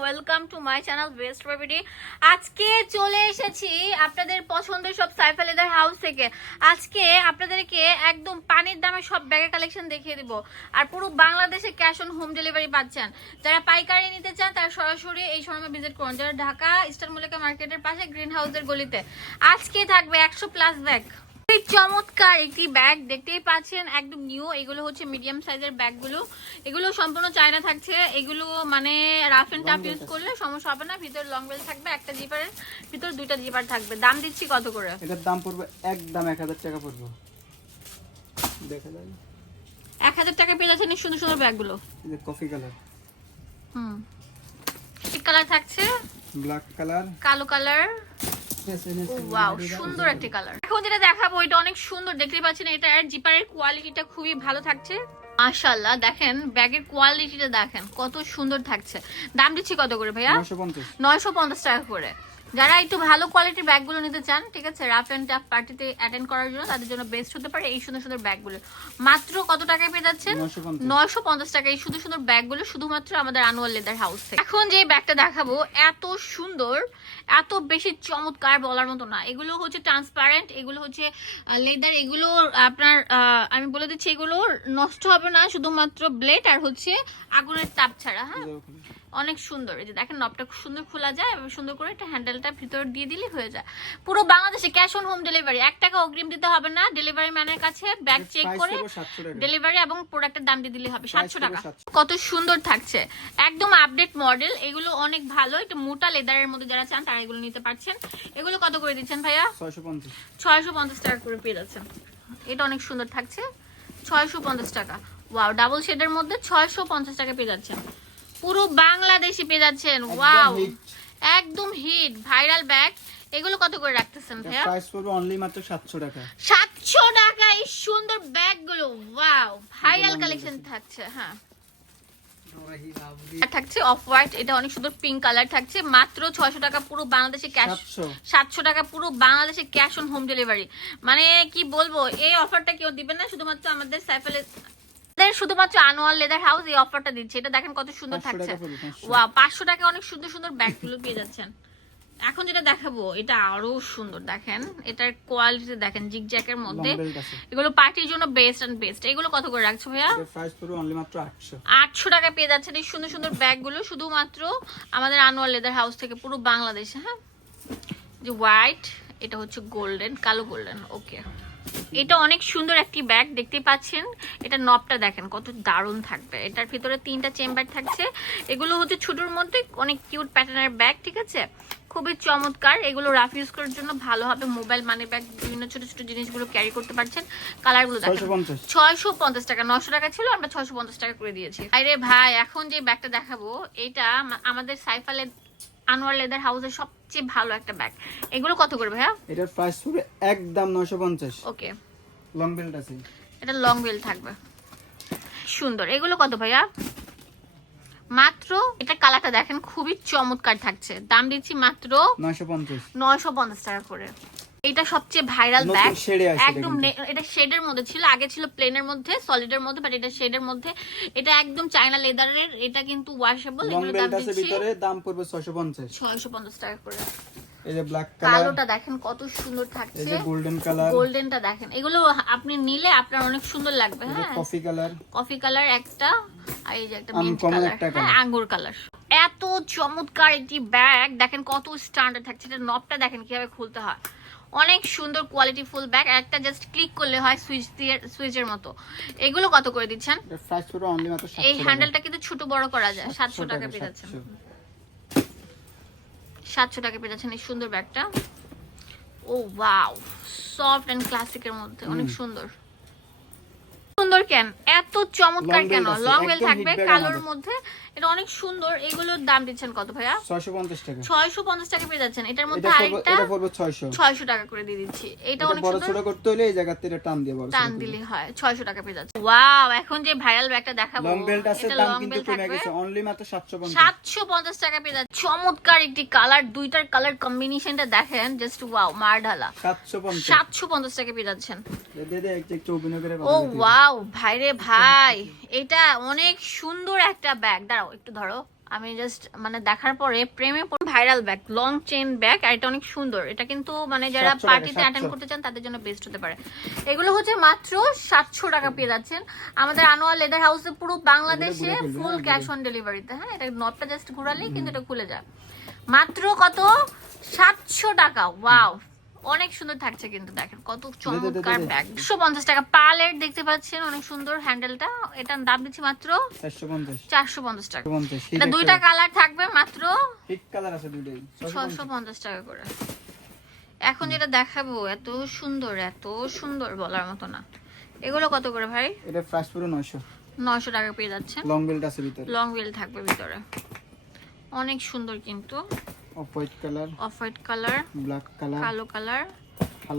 Welcome to my channel best আজকে চলে এসেছি আপনাদের পছন্দের সব হাউস থেকে। আজকে আপনাদেরকে একদম পানির দামে সব কালেকশন দেখিয়ে দিব। আর পুরো বাংলাদেশে ক্যাশ অন হোম ডেলিভারি পাচ্ছেন। যারা পাইকারি নিতে চান, তারা সরাসরি এই শোরুমে ভিজিট করুন। যারা ঢাকা, ইস্টার মল্লিকা মার্কেটের পাশে গ্রিন হাউসের গলিতে। আজকে থাকবে একশো প্লাস ব্যাগ চমৎকার একটি ব্যাগ দেখতেই পাচ্ছেন একদম নিউ এগুলো হচ্ছে মিডিয়াম সাইজের ব্যাগগুলো এগুলো সম্পূর্ণ চায়না থাকছে। এগুলো মানে রাফ এন্ড টাফ ইউজ করলে সমস্যা হবে না। ভিতর লং বেল থাকবে একটা জিপারের ভিতর দুইটা জিপার থাকবে। দাম দিচ্ছি কত করে? এটার দাম পড়বে একদম এক হাজার টাকা পড়বে। দেখা যায় এক হাজার টাকা পেয়ে যাচ্ছেন সুন্দর সুন্দর ব্যাগগুলো কফি কালার হুম। কালার থাকছে। ব্ল্যাক কালার কালো কালার ওয়াও সুন্দর একটি কালার এখন যেটা দেখাবো এটা অনেক সুন্দর পাচ্ছেন এটা এর জিপারের কোয়ালিটিটা খুবই ভালো থাকছে। দেখেন ব্যাগের কোয়ালিটিটা দেখেন কত সুন্দর থাকছে। দাম দিচ্ছি কত করে ভাইয়া? নয়শো পঞ্চাশ টাকা করে। যারা একটু ভালো কোয়ালিটির ব্যাগগুলো নিতে চান ঠিক আছে রাফ অ্যান্ড টাফ পার্টিতে অ্যাটেন্ড করার জন্য তাদের জন্য বেস্ট হতে পারে এই সুন্দর সুন্দর ব্যাগগুলো। মাত্র কত টাকায় পেয়ে যাচ্ছেন? নয়শো পঞ্চাশ। টাকা এই সুন্দর সুন্দর ব্যাগগুলো শুধুমাত্র আমাদের আনুয়াল লেদার হাউস থেকে। এখন যে ব্যাগটা দেখাবো এত সুন্দর এত বেশি চমৎকার বলার মতো না। এগুলো হচ্ছে ট্রান্সপারেন্ট এগুলো হচ্ছে লেদার এগুলো আপনার আমি বলে দিচ্ছি এগুলো নষ্ট হবে না শুধুমাত্র ব্লেড আর হচ্ছে আগুনের তাপ ছাড়া হ্যাঁ? অনেক সুন্দর। এই যে দেখেন নবটা খুব সুন্দর খোলা যায় এবং সুন্দর করে একটা হ্যান্ডেলটা ভিতর দিয়ে দিলে হয়ে যায়। পুরো বাংলাদেশে ক্যাশ অন হোম ডেলিভারি এক টাকা অগ্রিম দিতে হবে না। ডেলিভারি ম্যানের কাছে ব্যাগ চেক করে ডেলিভারি এবং প্রোডাক্টের দাম দিয়ে দিলে হবে। সাতশো টাকা। কত সুন্দর থাকছে। একদম আপডেট মডেল এগুলো অনেক ভালো। একটু মোটা লেদারের মধ্যে যারা চান তারা এগুলো নিতে পারছেন। এগুলো কত করে দিচ্ছেন ভাইয়া? ছয়শো পঞ্চাশ। ছয়শো পঞ্চাশ টাকা করে পেয়ে যাচ্ছেন। এটা অনেক সুন্দর থাকছে। ছয়শো পঞ্চাশ টাকা। ওয়াও ডাবল শেডের মধ্যে ছয়শো পঞ্চাশ টাকা পেয়ে যাচ্ছেন। পুরো বাংলাদেশি পেয়ে যাচ্ছেন। ওয়াও। একদম হিট ভাইরাল ব্যাগ এগুলো কত করে রাখতেছেন ভাইয়া? প্রাইস পড়বে অনলি মাত্র সাতশো টাকা। সাতশো টাকা এই সুন্দর ব্যাগগুলো। ওয়াও ভাইরাল কালেকশন থাকছে হ্যাঁ। থাকছে অফ হোয়াইট এটা অনেক সুন্দর পিঙ্ক কালার থাকছে। মাত্র ছয়শো টাকা পুরো বাংলাদেশে ক্যাশ সাতশো। টাকা পুরো বাংলাদেশে ক্যাশ অন হোম ডেলিভারি মানে কি বলব এই অফারটা কেউ দিবে না। শুধুমাত্র আমাদের সাইফেলের আমাদের শুধুমাত্র আনোয়ার লেদার হাউস এই অফারটা দিচ্ছে। এটা দেখেন কত সুন্দর থাকছে। টাকা পড়বে, 500 ওয়া পাঁচশো টাকা অনেক সুন্দর সুন্দর ব্যাগগুলো পেয়ে যাচ্ছেন। এখন যেটা দেখাবো এটা আরও সুন্দর দেখেন। এটার কোয়ালিটি দেখেন জিগজ্যাকের মধ্যে। এগুলো পার্টির জন্য বেস্ট এন্ড বেস্ট এগুলো কত করে রাখছো ভাইয়া? প্রাইস পড়বে অনলি মাত্র আটশো। আটশো টাকা পেয়ে যাচ্ছেন এই সুন্দর সুন্দর ব্যাগগুলো শুধুমাত্র আমাদের আনোয়ার লেদার হাউস থেকে পুরো বাংলাদেশে হ্যাঁ? যে হোয়াইট এটা হচ্ছে গোল্ডেন কালো গোল্ডেন ওকে এটা অনেক সুন্দর একটি ব্যাগ দেখতে পাচ্ছেন। এটা নবটা দেখেন কত দারুণ থাকবে। এটার ভিতরে তিনটা চেম্বার থাকছে। এগুলো হচ্ছে ছোটোর মধ্যে অনেক কিউট প্যাটার্নের ব্যাগ ঠিক আছে? খুবই চমৎকার। এগুলো রাফ ইউজ করার জন্য ভালো হবে। মোবাইল মানি ব্যাগ বিভিন্ন ছোট ছোট জিনিসগুলো ক্যারি করতে পারছেন। কালারগুলো দেখেন। ছয়শো পঞ্চাশ। ছয়শো পঞ্চাশ টাকা নশো টাকা ছিল আমরা ছয়শো পঞ্চাশ টাকা করে দিয়েছি। আরে ভাই এখন যে ব্যাগটা দেখাবো এটা আমাদের সাইফালে আনোয়ার লেদার হাউসের সবচেয়ে ভালো একটা ব্যাগ। এগুলো কত করে ভাইয়া? এটার প্রাইস পড়বে একদম নশো পঞ্চাশ। ওকে। লং বেল্ট আছে। এটা লং বেল থাকবে। সুন্দর। এগুলো কত ভাইয়া? মাত্র এটা কালারটা দেখেন খুবই চমৎকার থাকছে। দাম দিচ্ছি মাত্র নশো পঞ্চাশ। নয়শো পঞ্চাশ টাকা করে। এটা সবচেয়ে ভাইরাল ব্যাগ একদম এটা শেডের মধ্যে ছিল আগে ছিল প্লেনের মধ্যে সলিডের মধ্যে বাট এটা শেডের মধ্যে। এটা একদম চায়না লেদারের এটা কিন্তু ওয়াশেবল এগুলো দাম দিচ্ছি ভিতরে দাম পড়বে ছয়শো পঞ্চাশ। ছয়শো পঞ্চাশ টাকা করে। এই যে ব্ল্যাক কালার কালোটা দেখেন কত সুন্দর এই যে গোল্ডেন কালার গোল্ডেনটা দেখেন। এগুলো আপনি নিলে আপনার অনেক সুন্দর লাগবে হ্যাঁ? কফি কালার কফি কালার একটা আর এই যে একটা মিন্ট কালার হ্যাঁ আঙ্গুর কালার এত চমৎকার একটি ব্যাগ দেখেন কত স্ট্যান্ডার্ড থাকছে। এটা নবটা দেখেন কীভাবে খুলতে হয়। অনেক সুন্দর কোয়ালিটি ফুল ব্যাগ একটা জাস্ট ক্লিক করলে হয় সুইচ দিয়ে সুইচের মতো। এগুলো কত করে দিচ্ছেন? এই হ্যান্ডেলটা কিন্তু ছোট বড় করা যায়। সাতশো টাকা পেয়ে যাচ্ছেন। সাতশো। টাকা পেয়ে যাচ্ছেন এই সুন্দর ব্যাগটা ও ওয়াও সফট অ্যান্ড ক্লাসিকের মধ্যে। অনেক সুন্দর। সুন্দর কেন? এত চমৎকার কেন? লং বেল থাকবে কালোর মধ্যে। এটা অনেক সুন্দর এগুলোর দাম দিচ্ছেন কত ভাইয়া? ছয়শো পঞ্চাশ টাকা। ছয়শো পঞ্চাশ টাকা পেয়ে যাচ্ছেন। এটার মধ্যে আরেকটা এটা পড়বে ছয়শো। ছয়শো টাকা করে দিয়ে দিচ্ছি। এটা অনেক বড় ছোট করতে হলে এই জায়গাতে এটা টান দিয়ে বড় টান দিলে হয়। ছয়শো টাকা পেয়ে যাচ্ছে ওয়াও এখন যে ভাইরাল ব্যাগটা দেখাবো লং বেল্ট আছে দাম কিন্তু কমে গেছে অনলি মাত্র সাতশো পঞ্চাশ। সাতশো পঞ্চাশ টাকা পেয়ে যাচ্ছে চমৎকার একটি কালার দুইটার কালার কম্বিনেশনটা দেখেন জাস্ট ওয়াও মার ঢালা। সাতশো পঞ্চাশ। সাতশো পঞ্চাশ টাকা পেয়ে যাচ্ছেন। দে দে একটু অভিনয় করে ও হবে। ওয়াও ভাইরে ভাই। এটা অনেক সুন্দর একটা ব্যাগ দাঁড়াও একটু ধরো। আমি জাস্ট মানে দেখার পরে প্রেমে viral bag long chain bag আর এটা অনেক সুন্দর। এটা কিন্তু মানে যারা 700 টাকা, পার্টিতে অ্যাটেন্ড করতে চান তাদের জন্য বেস্ট হতে পারে। এগুলো হচ্ছে মাত্র সাতশো টাকা পেয়ে যাচ্ছেন। আমাদের আনোয়ার লেদার হাউসে পুরো বাংলাদেশে ফুল ক্যাশ অন ডেলিভারিতে হ্যাঁ এটা নটটা জাস্ট ঘোরালেই কিন্তু এটা খুলে যায়। মাত্র কত? সাতশো টাকা। ওয়াও অনেক সুন্দর থাকছে কিন্তু দেখেন কত চমৎকার। ব্যাগ একশো পঞ্চাশ টাকা পালের দেখতে পাচ্ছেন অনেক সুন্দর হ্যান্ডেলটা এটার দাম দিচ্ছি মাত্র চারশো পঞ্চাশ। টাকা। এটা দুইটা কালার থাকবে মাত্র ছশো পঞ্চাশ। টাকা করে। এখন যেটা দেখাবো এত সুন্দর এত সুন্দর বলার মতো না। এগুলো কত করে ভাই? এটা প্রাইস পুরো নয়শো। নয়শো টাকা পেয়ে যাচ্ছেন। লং বেল্ট আছে ভিতরে। লং হুইল থাকবে ভিতরে। অনেক সুন্দর কিন্তু। Off white colour off white colour black colour কালো কালার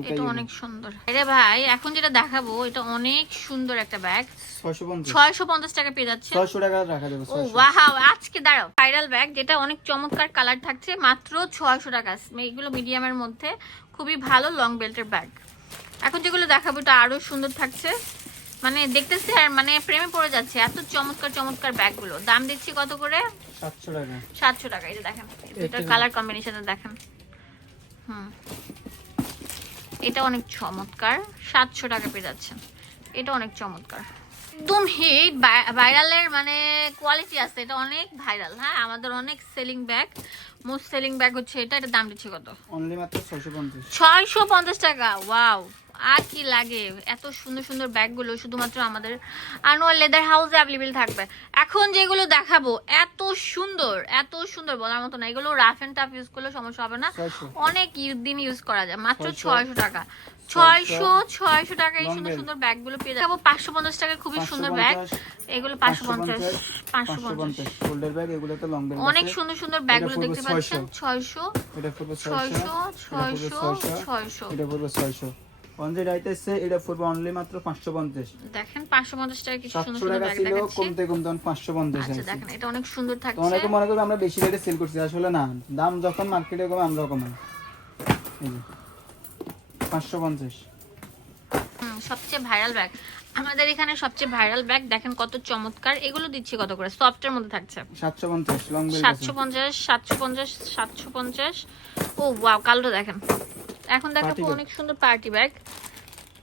এটা অনেক সুন্দর। আরে ভাই এখন যেটা দেখাবো এটা অনেক সুন্দর একটা ব্যাগ ছয়শো পঞ্চাশ। ছয়শো পঞ্চাশ টাকা পেয়ে যাচ্ছে। ছয়শো টাকা রাখা যাবে ও ওয়াও আজকে দাঁড়াও। ভাইরাল ব্যাগ যেটা অনেক চমৎকার কালার থাকছে মাত্র ছয়শো টাকা। এগুলো মিডিয়ামের মধ্যে খুবই ভালো লং বেল্টের ব্যাগ এখন যেগুলো দেখাবো এটা আরও সুন্দর থাকছে। মানে দেখতেছি আর মানে প্রেমে পড়ে যাচ্ছে এত চমৎকার চমৎকার ব্যাগগুলো দাম দিচ্ছি কত করে? সাতশো টাকা। সাতশো টাকা এই যে দেখেন এটার কালার কম্বিনেশনে দেখেন। হুম। এটা অনেক চমৎকার সাতশো টাকা পেয়ে যাচ্ছে এটা অনেক চমৎকার। একদম হিট ভাইরালের মানে কোয়ালিটি আছে এটা অনেক ভাইরাল হ্যাঁ? আমাদের অনেক selling bag most selling bag হচ্ছে এটা এটা দাম দিচ্ছে কত? অনলি মাত্র ছয়শো পঞ্চাশ। ছয়শো পঞ্চাশ টাকা ওয়াও আর কি লাগে? এত সুন্দর সুন্দর ব্যাগগুলো শুধুমাত্র আমাদের আনোয়ার লেদার হাউসে অ্যাভেলেবেল থাকবে। এখন যেগুলো দেখাবো এত সুন্দর এত সুন্দর বলার মতো না। এগুলো রাফ এন্ড টাফ ইউজ করলে সমস্যা হবে না। অনেক দিন ইউজ করা যায়। মাত্র ছয়শো। টাকা। ছয়শো। ছয়শো টাকা এই সুন্দর। সুন্দর ব্যাগগুলো পেয়ে যাব। পাঁচশো পঞ্চাশ টাকা খুবই সুন্দর ব্যাগ। এগুলো পাঁচশো পঞ্চাশ। পাঁচশো পঞ্চাশ। অনেক সুন্দর সুন্দর ব্যাগগুলো দেখতে পাচ্ছেন। 600 ছয়শো ছয়শো ছয়শো। ছয়শো। পঞ্চাশ আইতেছে এটা পড়বে অনলি মাত্র পাঁচশো পঞ্চাশ। দেখেন পাঁচশো পঞ্চাশ টাকা কিছু সুন্দর সুন্দর ব্যাগ ছিল কমতে এখন পাঁচশো পঞ্চাশ আচ্ছা দেখেন এটা অনেক সুন্দর থাকছে। অনেকে মনে করবে আমরা বেশি রেটে সেল করছি আসলে না দাম যখন মার্কেটে কমে আমরাও কমাই এই যে, পাঁচশো পঞ্চাশ। হুম, সবচেয়ে ভাইরাল ব্যাগ আমাদের এখানে সবচেয়ে ভাইরাল ব্যাগ দেখেন কত চমৎকার। এগুলো দিচ্ছি কত করে? সফটের মধ্যে থাকছে। সাতশো পঞ্চাশ লং বেল্ট আছে। সাতশো পঞ্চাশ সাতশো পঞ্চাশ সাতশো পঞ্চাশ। ও ওয়াও কালোটা দেখেন। এখন দেখাবো অনেক সুন্দর পার্টি ব্যাগ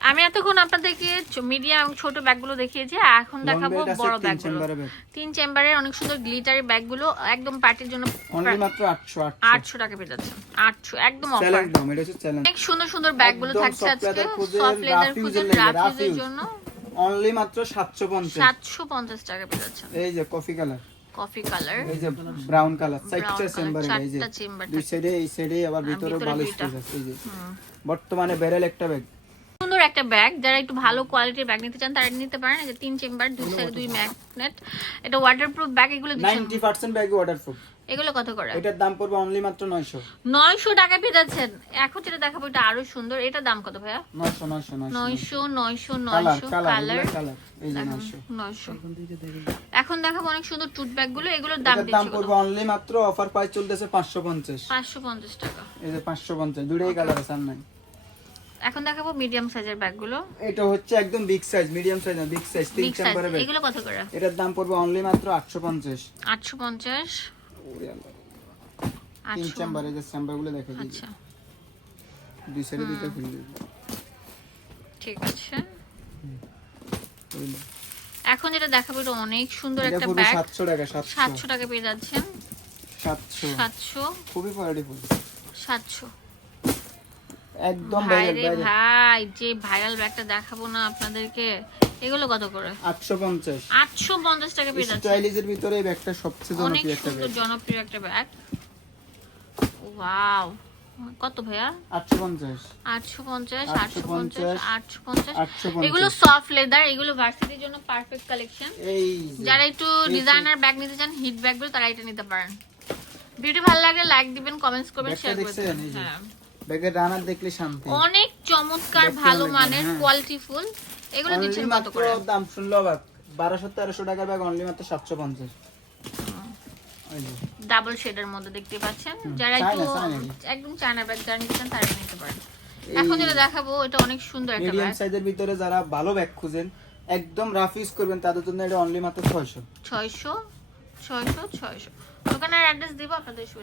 আমি এতক্ষণ আপনাদেরকে মিডিয়াম এবং ছোট ব্যাগগুলো দেখিয়েছি এখন দেখাবো বড় ব্যাগগুলো ব্যাগ তিন চেম্বারের অনেক সুন্দর গ্লিটারি ব্যাগগুলো একদম পার্টির জন্য মাত্র আটশো আটশো। আটশো টাকা পেয়ে যাচ্ছে আটশো একদম অফার চ্যালেঞ্জ দাম এটা হচ্ছে চ্যালেঞ্জ অনেক সুন্দর সুন্দর ব্যাগগুলো থাকছে আজকে। সফট লেদার rough খুঁজে use এর রাফ rough ইউজের use। জন্য অনলি মাত্র সাতশো পঞ্চাশ। সাতশো পঞ্চাশ টাকা পেয়ে যাচ্ছে এই যে কফি কালার কফি কালার এই যে ব্রাউন কালার চারটা চেম্বার এই যে দুই সাইডে এই সাইডে আবার ভিতরে ভিতরে। স্পেস আছে এই যে। বর্তমানে বেরেল একটা ব্যাগ একটা ব্যাগ যারা একটু ভালো কোয়ালিটির ব্যাগ নিতে চান তারা নিতে পারেন। এই যে তিন চেম্বার দুই সাইডে দুই ম্যাগনেট এটা ওয়াটারপ্রুফ ব্যাগ এগুলো দিচ্ছেন। নাইনটি পার্সেন্ট ব্যাগ ওয়াটারপ্রুফ এগুলো কত করে? এটার দাম পড়বে অনলি মাত্র নয়শো। নয়শো টাকা পেয়ে যাচ্ছেন এখন যেটা দেখাবো এটা আরও সুন্দর। এটার দাম কত ভাইয়া? নয়শো নয়শো নয়শো নয়শো। নয়শো কালার কালার এই যে নয়শো। নয়শো। এখন দেখাবো অনেক সুন্দর টুথ ব্যাগগুলো। এগুলোর দাম এটার দাম পড়বে অনলি মাত্র অফার প্রাইস চলতেছে পাঁচশো পঞ্চাশ। পাঁচশো পঞ্চাশ টাকা। এই যে পাঁচশো পঞ্চাশ। কালার আছে আর নাই। এখন দেখাবো মিডিয়াম সাইজের ব্যাগগুলো এটা হচ্ছে একদম বিগ সাইজ মিডিয়াম সাইজ না বিগ সাইজ তিন বিগ সাইজ চেম্বারে ব্যাগ এগুলো কত করে? এটার দাম পড়বে অনলি মাত্র আটশো পঞ্চাশ। আটশো পঞ্চাশ। তিন আটশো। চেম্বারে যে চেম্বারগুলো দিই আচ্ছা। দুই সাইডে দুইটা খুলে দিই ঠিক আছে। এখন যেটা দেখাবো এটা অনেক সুন্দর একটা ব্যাগ সাতশো টাকা সাতশো। সাতশো টাকা পেয়ে যাচ্ছেন। সাতশো। সাতশো। খুবই কোয়ালিটিফুল সাতশো। একদম ভাই ভাইরাল ভাই যে ভাইরাল ব্যাগটা দেখাবো না আপনাদেরকে এগুলো কত করে? আটশো পঞ্চাশ। আটশো পঞ্চাশ টাকা পেয়ে যাচ্ছে স্টাইলিজের ভিতরে এই ব্যাগটা সবচেয়ে জনপ্রিয় একটা ব্যাগ। জনপ্রিয় একটা ব্যাগ। ওয়াও কত ভাইয়া? আটশো পঞ্চাশ। আটশো পঞ্চাশ আটশো আটশো পঞ্চাশ পঞ্চাশ, আটশো পঞ্চাশ। আটশো এগুলো সফট লেদার এগুলো ভার্সিটির জন্য পারফেক্ট কালেকশন এই যারা একটু ডিজাইনার ব্যাগ নিতে চান হিট ব্যাগগুলো তারা এটা নিতে পারেন। ভিডিও ভালো লাগলে লাইক দিবেন কমেন্টস করবেন শেয়ার করে দেখছেন? দেবেন। এই যে। হ্যাঁ। ব্যাগের রানার দেখলে শান্তি। অনেক চমৎকার ভালো মানের হ্যাঁ। কোয়ালিটি ফুল এগুলো দিচ্ছেন কত করে? দাম শুনলো অবাক। বারোশো তেরোশো টাকার ব্যাগ অনলি মাত্র সাতশো পঞ্চাশ। ওই যে, ডাবল শেডের মধ্যে দেখতে পাচ্ছেন। যারা একটু একদম চায়না ব্যাগ যারা নিতে চান তারা নিতে পারেন। এখন যেটা দেখাবো এটা অনেক সুন্দর একটা মিডিয়াম সাইজের ভিতরে যারা ভালো ব্যাগ খুঁজেন একদম রাফ ইউজ করবেন তাদের জন্য এটা অনলি মাত্র ছয়শো। ছয়শো ছয়শো ছয়শো। দোকানের অ্যাড্রেস দিব আপনাদের